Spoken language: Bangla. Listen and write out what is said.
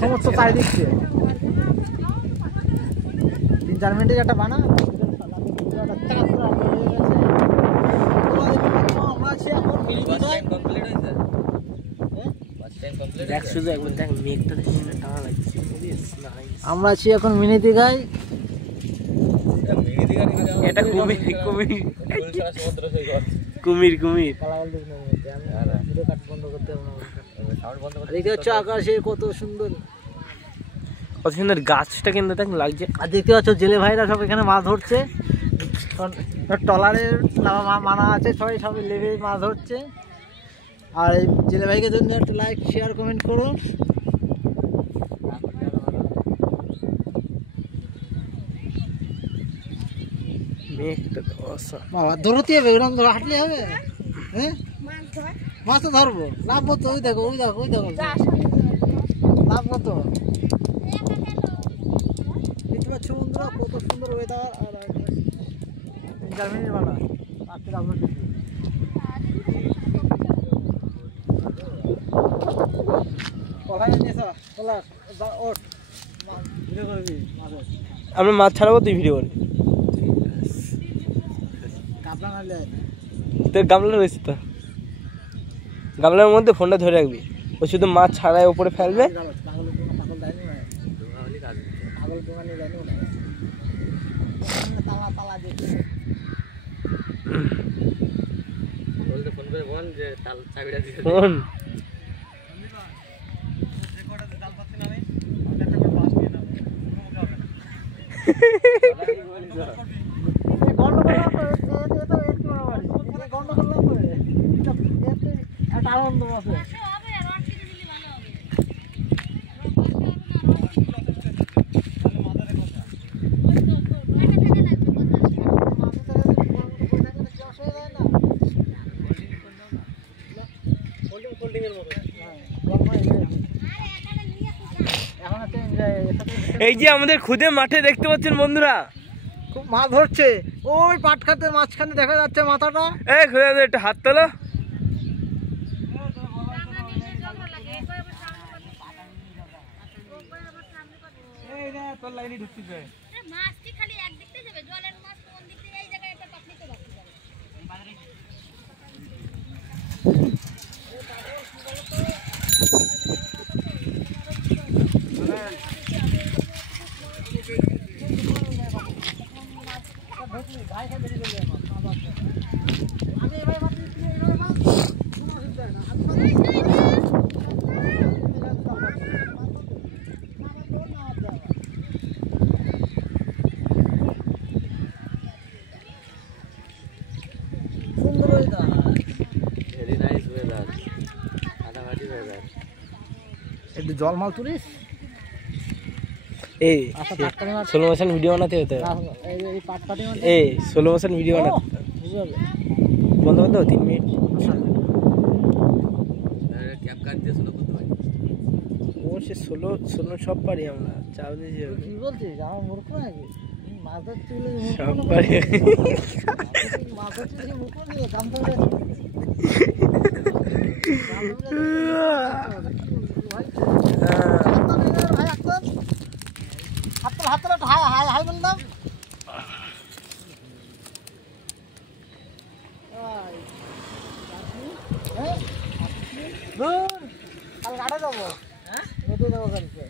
সমস্ত চারিদিক দিয়ে 3-4 মিনিটের একটা বানা আমরা আছি এখন মিনি দীঘায়। এটা কুমির কুমির কুমির কুমির দেখতে পাচ্ছ আকাশে কত সুন্দর কত সুন্দর গাছটা কিন্তু দেখ লাগছে। আর দেখতে পাচ্ছ জেলে ভাইরা সব এখানে মাছ ধরছে, ট্রলারের মানা আছে, সবাই সবাই লেবে মাছ ধরছে। আর এই জেলে ভাইকে জন্য একটা লাইক শেয়ার কমেন্ট করুন। বাবা ধরতে হবে, ওরকম ধরে হাঁটলে হবে? হ্যাঁ মাছ তো ধরবো, লাভবো তো। ওই দেখো ওই দেখো ওই দেখো লাভবো তো। দেখতে পাচ্ছ বন্ধুরা কত সুন্দর ওয়েদার। আর 3-4 মিনিট বানা রাত্রে আপনার আমরা মাছ ছাড়াবো, তুই ভিডিও করবি। তোর গামলা রয়েছে তো, গামলার মধ্যে ফোনটা ধরে রাখবি। ও শুধু মাছ ছাড়াই উপরে ফেলবে। ফোন আনন্দ আছে। এই যে আমাদের খুদে মাঠে দেখতে পাচ্ছেন বন্ধুরা, খুব মাছ ধরছে। ওই পাট খাতে মাঝখানে দেখা যাচ্ছে মাথাটা। এই খুদে একটা হাত তোলো। তোর লাইনে ঢুকতেছে মাছ কি খালি একদিক থেকে যাবে? জলের মাছ কোন দিক থেকে? এই জায়গায় একটা পাখনিতে রাখতে যাবে। একটু জল মাল তুলিস। এই স্লো মোশন ভিডিও বানাতে হতো। এই স্লো মোশন ভিডিও বানাতে বন্ধ করতে 3 মিনিট। ক্যাপ কাট দিয়ে স্লো করতে হয়। ও সে স্লো স্লো সব পারি আমরা। চাও দিয়েছি। কি বলছিস? আমার মূর্খ নাকি? মাছ ধরতে গেলে সব পারি। মাছ ধরতে গেলে মূর্খ নিয়ে কাম ধরে হাই বললাম। কাল কাটা যাবো, হ্যাঁ যাবো কালকে।